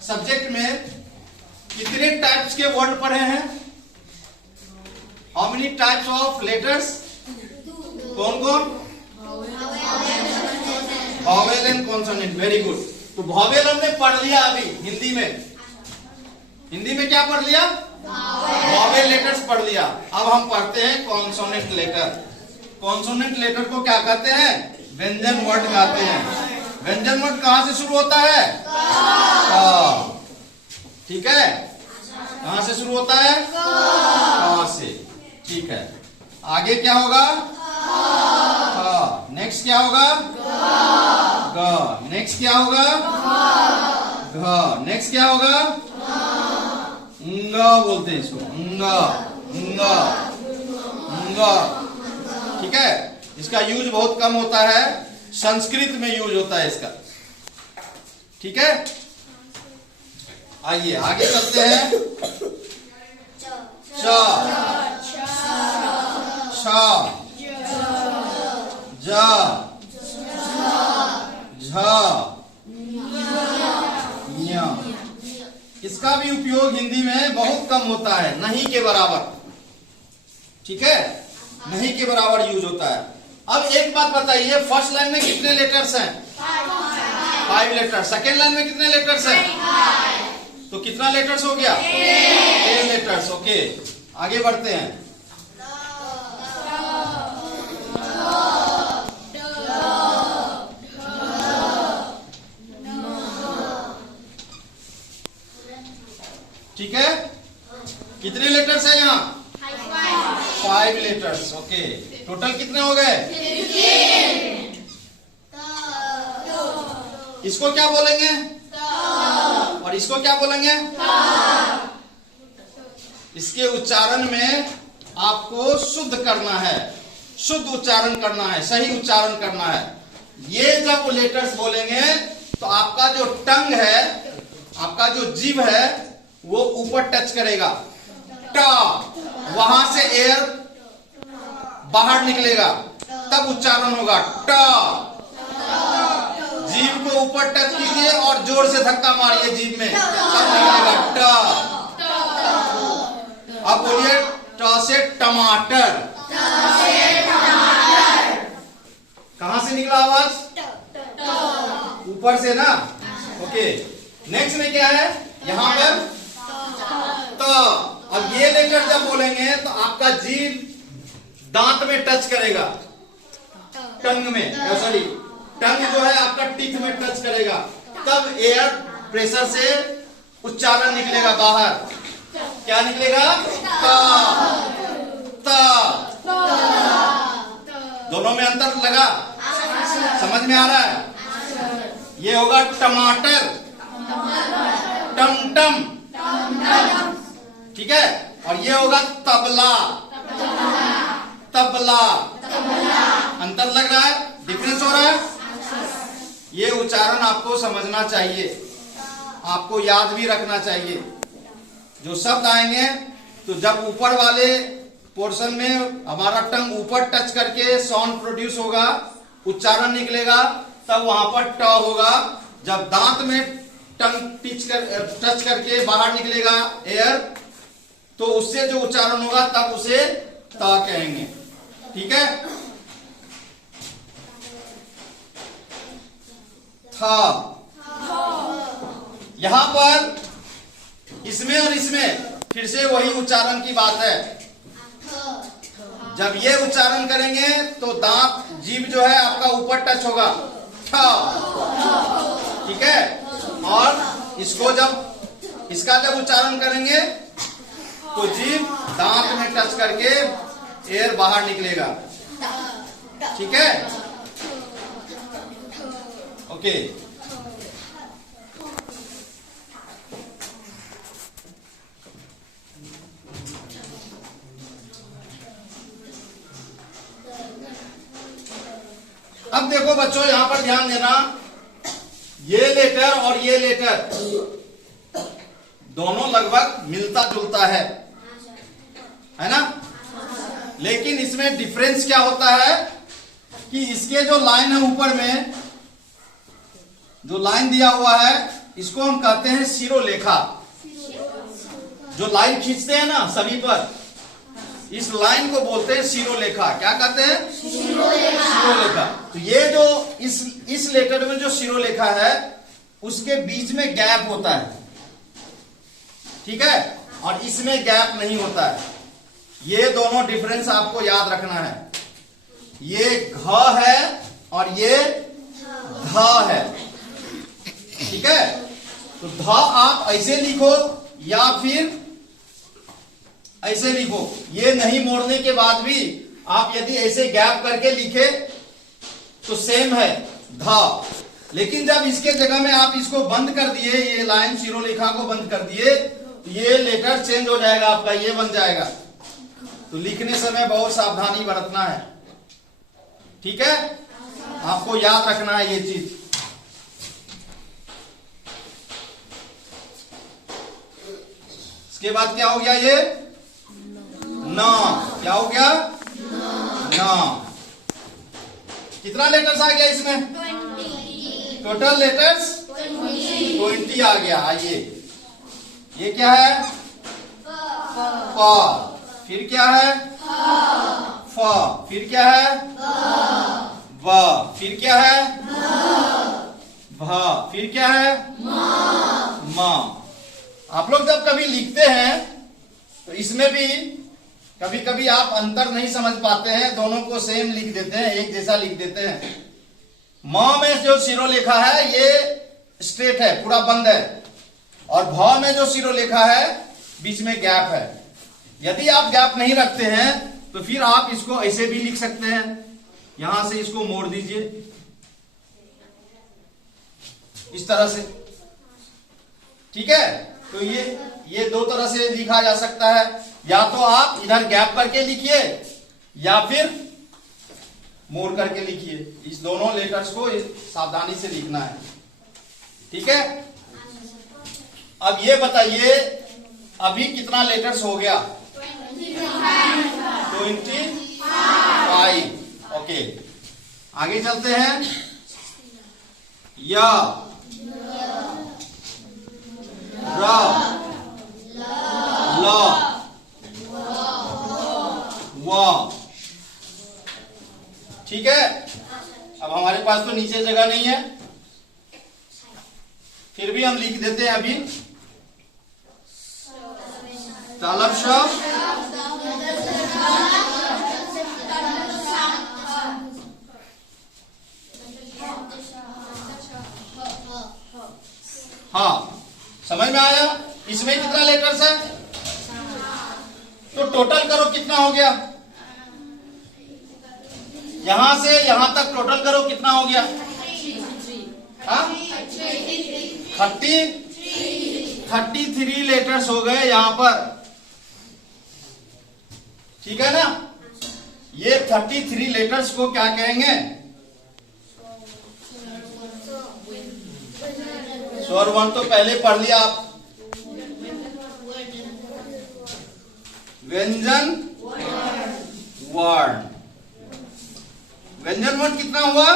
Subject में कितने types के वर्ड पढ़े हैं? How many types of letters? कौन कौन? Vowel and consonant. Very good. तो वॉवेल हमने पढ़ लिया अभी हिंदी में। हिंदी में क्या पढ़ लिया? वॉवेल लेटर्स पढ़ लिया। अब हम पढ़ते हैं कॉन्सोनेंट लेटर। कॉन्सोनेंट लेटर को क्या कहते हैं? व्यंजन वर्ड कहते हैं। व्यंजन वर्ड कहां से शुरू होता है? क। ठीक है, कहां से शुरू होता है? क से। ठीक है, आगे क्या होगा? नेक्स्ट क्या होगा? ग। नेक्स्ट क्या होगा? घ। नेक्स्ट क्या होगा? अंग बोलते हैं इसको। अंग अंग अंग। ठीक है, इसका यूज बहुत कम होता है, संस्कृत में यूज होता है इसका। ठीक है, आइए आगे चलते हैं। च, छ, ज, झ, ञ। इसका भी उपयोग हिंदी में बहुत कम होता है, नहीं के बराबर। ठीक है, नहीं के बराबर यूज होता है। अब एक बात बताइए, फर्स्ट लाइन में कितने लेटर्स हैं? 5 लेटर। सेकेंड लाइन में कितने लेटर्स हैं? तो कितना लेटर्स हो गया? 10 लेटर्स। ओके, आगे बढ़ते हैं। ठीक है, कितने लेटर्स है यहाँ? 5 लेटर्स। ओके, टोटल कितने हो गए? इसको क्या बोलेंगे? और इसको क्या बोलेंगे? इसके उच्चारण में आपको शुद्ध करना है, शुद्ध उच्चारण करना है, सही उच्चारण करना है। ये जब लेटर्स बोलेंगे तो आपका जो टंग है, आपका जो जीभ है, वो ऊपर टच करेगा। ट, वहां से एयर बाहर निकलेगा, तब उच्चारण होगा ट। जीभ को ऊपर टच कीजिए और जोर से धक्का मारिए जीभ में, तब निकलेगा ट। अब बोलिए ट से टमाटर। कहां से निकला आवाज? ऊपर से ना। ओके, नेक्स्ट में क्या है? यहां पर त। अब ये लेटर जब बोलेंगे तो आपका जीभ दांत में टच करेगा, टंग में, सॉरी टंग जो है आपका टीथ में टच करेगा, तब एयर प्रेशर से उच्चारण निकलेगा बाहर। क्या निकलेगा? ता। ता। दोनों में अंतर लगा? समझ में आ रहा है? ये होगा टमाटर, टमटम। ठीक है, और ये होगा तबला, तबला। अंतर लग रहा है? डिफरेंस हो रहा है? ये उच्चारण आपको समझना चाहिए, आपको याद भी रखना चाहिए। जो शब्द आएंगे तो जब ऊपर वाले पोर्शन में हमारा टंग ऊपर टच करके साउंड प्रोड्यूस होगा, उच्चारण निकलेगा, तब वहां पर ट होगा। जब दांत में टंग टच करके बाहर निकलेगा एयर, तो उससे जो उच्चारण होगा तब उसे ता कहेंगे। ठीक है, था। यहां पर इसमें और इसमें फिर से वही उच्चारण की बात है। जब ये उच्चारण करेंगे तो दांत, जीभ जो है आपका ऊपर टच होगा, ठ। ठीक है, और इसको जब, इसका जब उच्चारण करेंगे तो जीभ दांत में टच करके एयर बाहर निकलेगा। ठीक है, ओके। अब देखो बच्चों, यहां पर ध्यान देना, ये लेटर और ये लेटर दोनों लगभग मिलता जुलता है ना? लेकिन इसमें डिफरेंस क्या होता है कि इसके जो लाइन है ऊपर में, जो लाइन दिया हुआ है, इसको हम कहते हैं शिरोलेखा। जो लाइन खींचते हैं ना सभी पर, इस लाइन को बोलते हैं शिरोलेखा। क्या कहते हैं? शिरोलेखा। तो ये जो इस लेटर में जो शिरोलेखा है उसके बीच में गैप होता है, ठीक है, और इसमें गैप नहीं होता है। ये दोनों डिफरेंस आपको याद रखना है। ये घ है और ये ध है, ठीक है। तो ध आप ऐसे लिखो या फिर ऐसे लिखो, ये नहीं मोड़ने के बाद भी आप यदि ऐसे गैप करके लिखे तो सेम है ध। लेकिन जब इसके जगह में आप इसको बंद कर दिए, ये लाइन शिरोलेखा को बंद कर दिए, तो ये लेटर चेंज हो जाएगा आपका, ये बन जाएगा। तो लिखने समय बहुत सावधानी बरतना है, ठीक है, आपको याद रखना है ये चीज। इसके बाद क्या हो गया? ये न। क्या हो गया? न। कितना लेटर्स आ गया इसमें? टोटल लेटर्स 20 आ गया। आइए, ये क्या है? प। फिर क्या है? फ। फिर क्या है? व। फिर क्या है? भ। फिर क्या है? म। आप लोग जब कभी लिखते हैं तो इसमें भी कभी कभी आप अंतर नहीं समझ पाते हैं, दोनों को सेम लिख देते हैं, एक जैसा लिख देते हैं। म में जो शिरोलेखा है ये स्ट्रेट है, पूरा बंद है, और भ में जो शिरोलेखा है बीच में गैप है। यदि आप गैप नहीं रखते हैं तो फिर आप इसको ऐसे भी लिख सकते हैं, यहां से इसको मोड़ दीजिए इस तरह से, ठीक है। तो ये दो तरह से लिखा जा सकता है, या तो आप इधर गैप करके लिखिए या फिर मोड़ करके लिखिए। इस दोनों लेटर्स को सावधानी से लिखना है, ठीक है। अब ये बताइए अभी कितना लेटर्स हो गया? 25। ओके, आगे चलते हैं। या, र, ल, व, ठीक है। अब हमारे पास तो नीचे जगह नहीं है, फिर भी हम लिख देते हैं अभी। तालब शब्द, हाँ, समझ में आया? इसमें कितना लेटर्स है? तो टोटल करो कितना हो गया? यहां से यहां तक टोटल करो कितना हो गया? 33 लेटर्स हो गए यहां पर, ठीक है ना। ये 33 लेटर्स को क्या कहेंगे? स्वर वर्ण तो पहले पढ़ लिया आप। व्यंजन वर्ण, व्यंजन वर्ण कितना हुआ?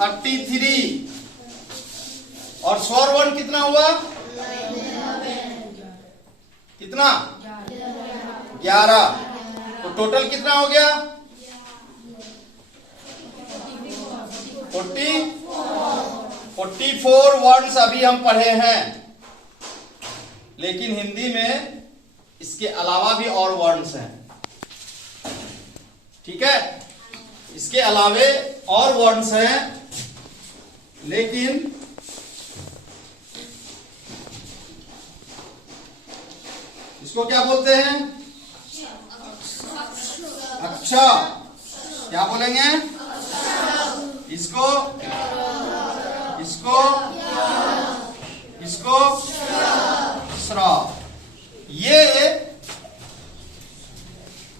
33। और स्वर वर्ण कितना हुआ? कितना? 11। तो टोटल कितना हो गया? 44 वर्ड्स अभी हम पढ़े हैं, लेकिन हिंदी में इसके अलावा भी और वर्ड्स हैं, ठीक है। इसके अलावे और वर्ड्स हैं, लेकिन इसको क्या बोलते हैं? अक्षर। क्या बोलेंगे? इसको इसको इसको स्वर। ये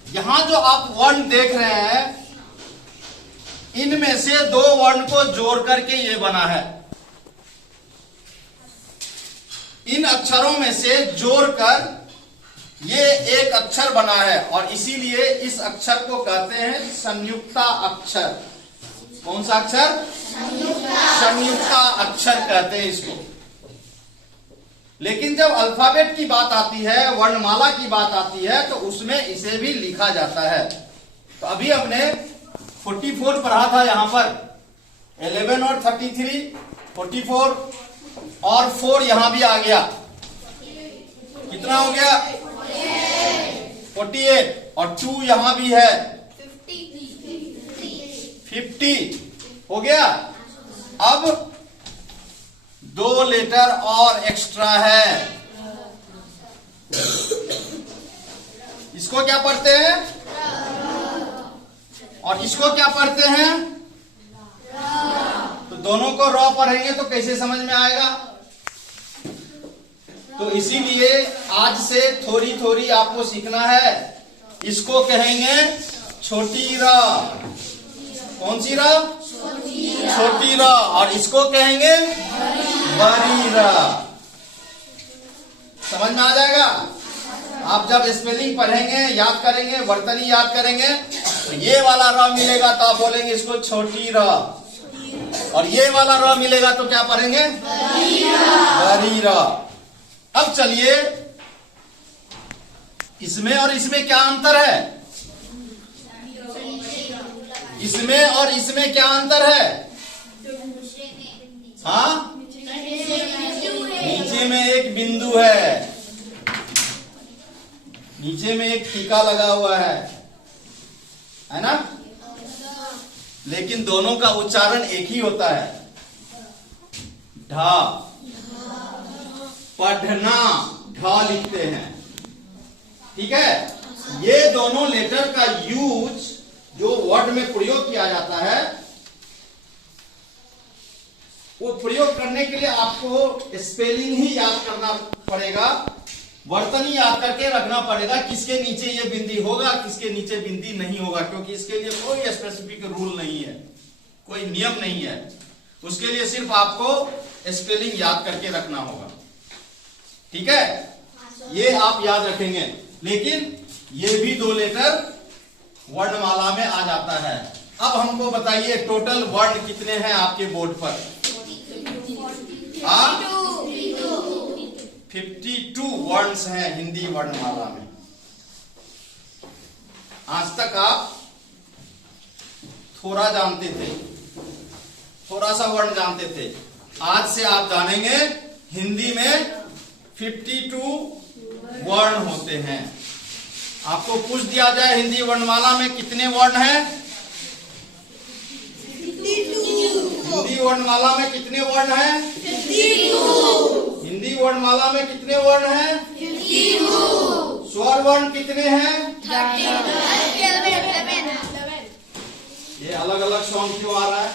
यहां जो आप वर्ण देख रहे हैं, इनमें से 2 वर्ण को जोड़ करके ये बना है। इन अक्षरों में से जोड़कर ये एक अक्षर बना है, और इसीलिए इस अक्षर को कहते हैं संयुक्ता अक्षर। कौन सा अक्षर? संयुक्ता अक्षर कहते हैं इसको। लेकिन जब अल्फाबेट की बात आती है, वर्णमाला की बात आती है, तो उसमें इसे भी लिखा जाता है। तो अभी हमने 44 पढ़ा था यहां पर, 11 और 33, 44 और 4 यहां भी आ गया। कितना हो गया? 48 और 2 यहां भी है, 50 हो गया। अब 2 लेटर और एक्स्ट्रा है, इसको क्या पढ़ते हैं? और इसको क्या पढ़ते हैं? तो दोनों को रॉ पढ़ेंगे तो कैसे समझ में आएगा? तो इसीलिए आज से थोड़ी थोड़ी आपको सीखना है। इसको कहेंगे छोटी र। कौन सी र? छोटी र। और इसको कहेंगे बड़ी र। समझ में आ जाएगा? आप जब स्पेलिंग पढ़ेंगे, याद करेंगे, वर्तनी याद करेंगे, तो ये वाला र मिलेगा तो आप बोलेंगे इसको छोटी र, और ये वाला र मिलेगा तो क्या पढ़ेंगे? बड़ी र। अब चलिए, इसमें और इसमें क्या अंतर है? इसमें और इसमें क्या अंतर है? हाँ, नीचे में एक बिंदु है, नीचे में एक टीका लगा हुआ है ना? लेकिन दोनों का उच्चारण एक ही होता है, ढा। पढ़ना ढा लिखते हैं, ठीक है। ये दोनों लेटर का यूज जो वर्ड में प्रयोग किया जाता है, वो प्रयोग करने के लिए आपको स्पेलिंग ही याद करना पड़ेगा, वर्तनी याद करके रखना पड़ेगा, किसके नीचे ये बिंदी होगा, किसके नीचे बिंदी नहीं होगा, क्योंकि इसके लिए कोई स्पेसिफिक रूल नहीं है, कोई नियम नहीं है। उसके लिए सिर्फ आपको स्पेलिंग याद करके रखना होगा, ठीक है। ये आप याद रखेंगे। लेकिन ये भी 2 लेटर वर्णमाला में आ जाता है। अब हमको बताइए टोटल वर्ण कितने हैं आपके बोर्ड पर? 52 वर्ड्स हैं हिंदी वर्णमाला में। आज तक आप थोड़ा जानते थे, थोड़ा सा वर्ण जानते थे। आज से आप जानेंगे हिंदी में 52 वर्ण होते हैं। आपको पूछ दिया जाए हिंदी वर्णमाला में कितने वर्ण हैं? हिंदी वर्णमाला में कितने वर्ण हैं? हिंदी वर्णमाला में कितने वर्ण हैं? स्वर वर्ण कितने हैं? ये अलग अलग साउंड क्यों आ रहा है?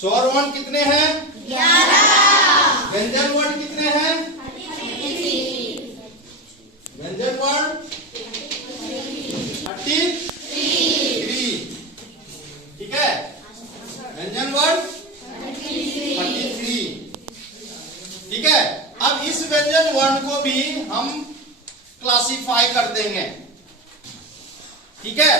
स्वर वर्ण कितने हैं? 11। व्यंजन वर्ण कितने हैं? 33। व्यंजन वर्ण 33, ठीक है। व्यंजन वर्ण 33, ठीक है। अब इस व्यंजन वर्ण को भी हम क्लासिफाई कर देंगे, ठीक है।